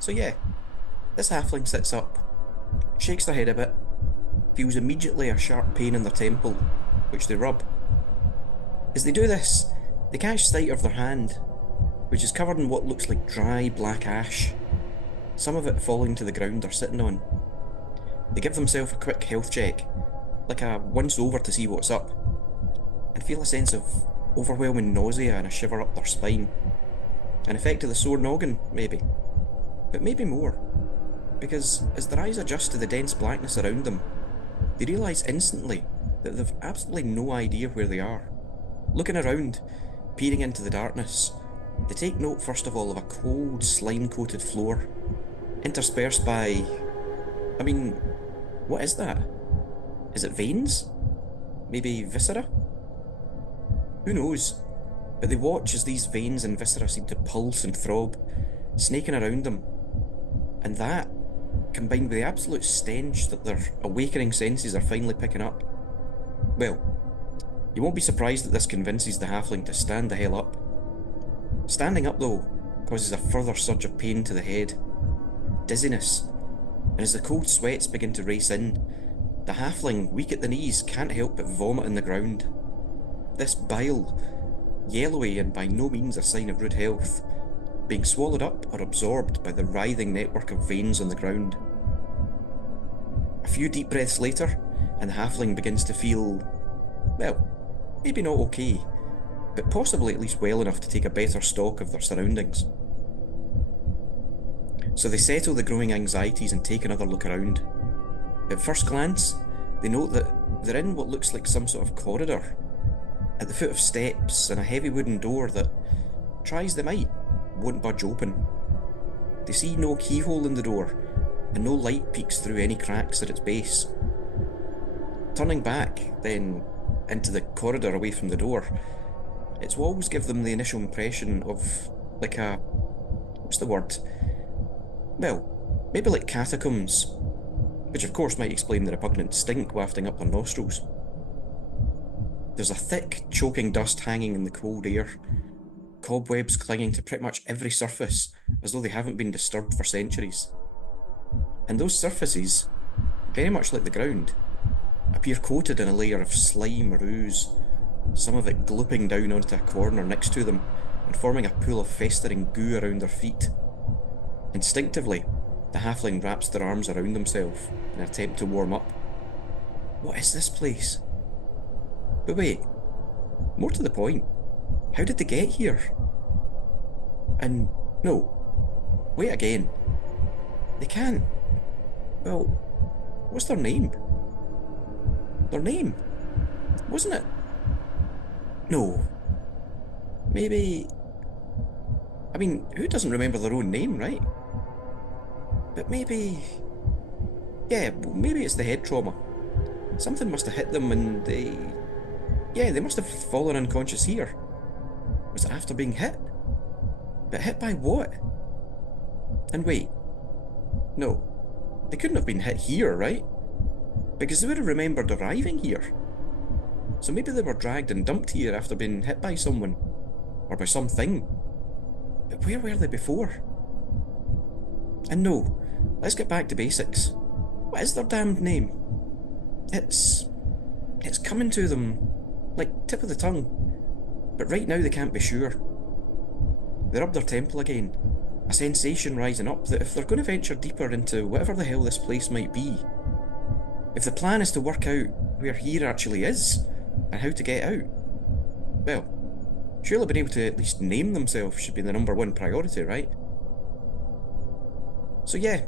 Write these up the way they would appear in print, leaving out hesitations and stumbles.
So yeah, this halfling sits up, shakes their head a bit, feels immediately a sharp pain in their temple, which they rub. As they do this, they catch sight of their hand, which is covered in what looks like dry black ash, some of it falling to the ground they're sitting on. They give themselves a quick health check, like a once over to see what's up, and feel a sense of overwhelming nausea and a shiver up their spine. An effect of the sore noggin, maybe. But maybe more, because as their eyes adjust to the dense blackness around them, they realise instantly that they've absolutely no idea where they are. Looking around, peering into the darkness, they take note first of all of a cold, slime-coated floor, interspersed by... I mean, what is that? Is it veins? Maybe viscera? Who knows? But they watch as these veins and viscera seem to pulse and throb, snaking around them. And that, combined with the absolute stench that their awakening senses are finally picking up, well, you won't be surprised that this convinces the halfling to stand the hell up. Standing up, though, causes a further surge of pain to the head, dizziness, and as the cold sweats begin to race in, the halfling, weak at the knees, can't help but vomit on the ground. This bile, yellowy and by no means a sign of rude health, being swallowed up or absorbed by the writhing network of veins on the ground. A few deep breaths later, and the halfling begins to feel, well, maybe not okay, but possibly at least well enough to take a better stock of their surroundings. So they settle the growing anxieties and take another look around. At first glance, they note that they're in what looks like some sort of corridor, at the foot of steps and a heavy wooden door that, try as they might, won't budge open. They see no keyhole in the door, and no light peeks through any cracks at its base. Turning back, then, into the corridor away from the door, its walls give them the initial impression of, like a... what's the word? Well, maybe like catacombs, which of course might explain the repugnant stink wafting up their nostrils. There's a thick, choking dust hanging in the cold air, cobwebs clinging to pretty much every surface as though they haven't been disturbed for centuries. And those surfaces, very much like the ground, appear coated in a layer of slime or ooze, some of it glooping down onto a corner next to them and forming a pool of festering goo around their feet. Instinctively, the halfling wraps their arms around themselves in an attempt to warm up. What is this place? But wait, more to the point, how did they get here? And no, wait again. They can't. Well, what's their name? Their name? Wasn't it? No. Maybe... I mean, who doesn't remember their own name, right? But maybe... yeah, maybe it's the head trauma. Something must have hit them and they... yeah, they must have fallen unconscious here. Was it after being hit? But hit by what? And wait. No. They couldn't have been hit here, right? Because they would have remembered arriving here. So maybe they were dragged and dumped here after being hit by someone. Or by something. But where were they before? And no, let's get back to basics. What is their damned name? It's coming to them like tip of the tongue. But right now they can't be sure. They rub their temple again, a sensation rising up that if they're going to venture deeper into whatever the hell this place might be, if the plan is to work out where here actually is, and how to get out, well, surely being able to at least name themselves should be the #1 priority, right? So yeah,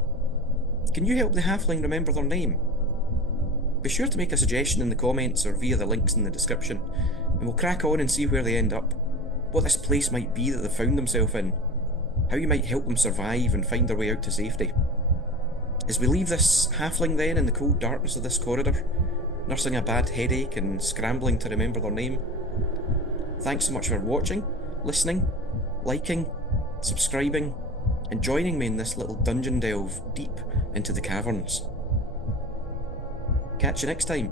can you help the halfling remember their name? Be sure to make a suggestion in the comments or via the links in the description, and we'll crack on and see where they end up, what this place might be that they've found themselves in, how you might help them survive and find their way out to safety. As we leave this halfling then in the cold darkness of this corridor, nursing a bad headache and scrambling to remember their name, thanks so much for watching, listening, liking, subscribing, and joining me in this little dungeon delve deep into the caverns. Catch you next time,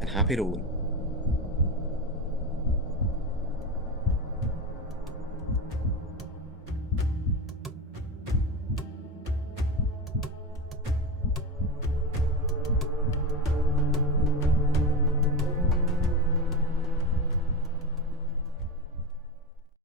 and happy rolling.